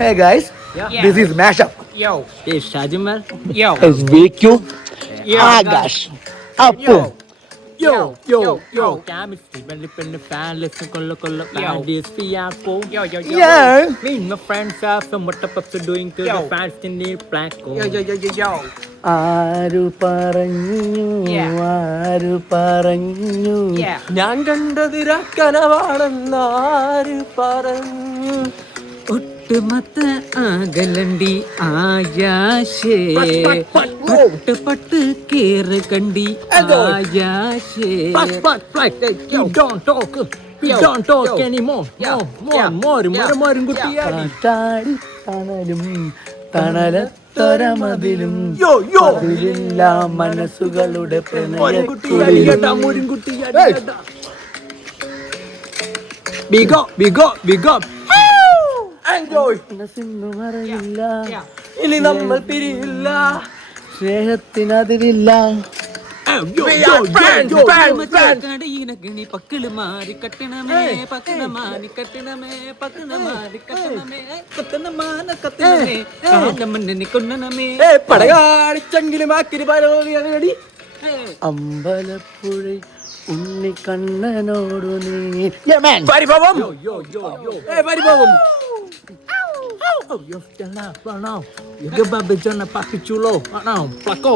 Hey guys, this is Mashup. Yo, Hey, Shajimal. yo, It's VQ, yo, Agash, Appu. yo, Yo, chemistry, when lip in the fan, listen, color, Yo. this fiasco. yo, yo, Yeah. Me and my friends have some what up to doing to Yo. the fans in the black. yo. ആരു പറഞ്ഞു Yeah. ആരു പറഞ്ഞു Yeah. ഞാൻ കണ്ടത് കനവാണെന്നാര് പറഞ്ഞു ഒട്ടുമത്ത ആകലണ്ടി ആയാശേ പട്ട് പട്ട് കേറ് കണ്ടി ആയാശേ Yo. don't talk we Yo. don't talk Yo. anymore Yo. മോരും കുട്ടിയാടി കാറ്റാടി തണലും തണലത്തൊരമതിലും Yo, yo. അതിലില്ല മനസ്സുകളുടെ മോരും കുട്ടിയാടി കേട്ടാ മോരും കുട്ടിയാടി കേട്ടാ big up enjoy മനസ്സിന്നു മറയില്ല Yeah. ഇനി നമ്മൾ പിരിയില്ല സ്നേഹത്തിനതിരില്ല കടയിനഗണി പക്കിള് മാറി കട്ടണമേ പക്കണ മാറി കട്ടണമേ പക്കണ മാറി കട്ടണമേ കത്തണമാന കത്തണമേ കാലമണ്ണി കൊണ്ണണമേ പടകാടിച്ചെങ്കിലും ആക്കിരി പരവടി അമ്പലപ്പുഴ ഉണ്ണിക്കണ്ണനോടു നീ പരിഭവം പരിഭവം Yo, Babe John Papi Chulo. Plako.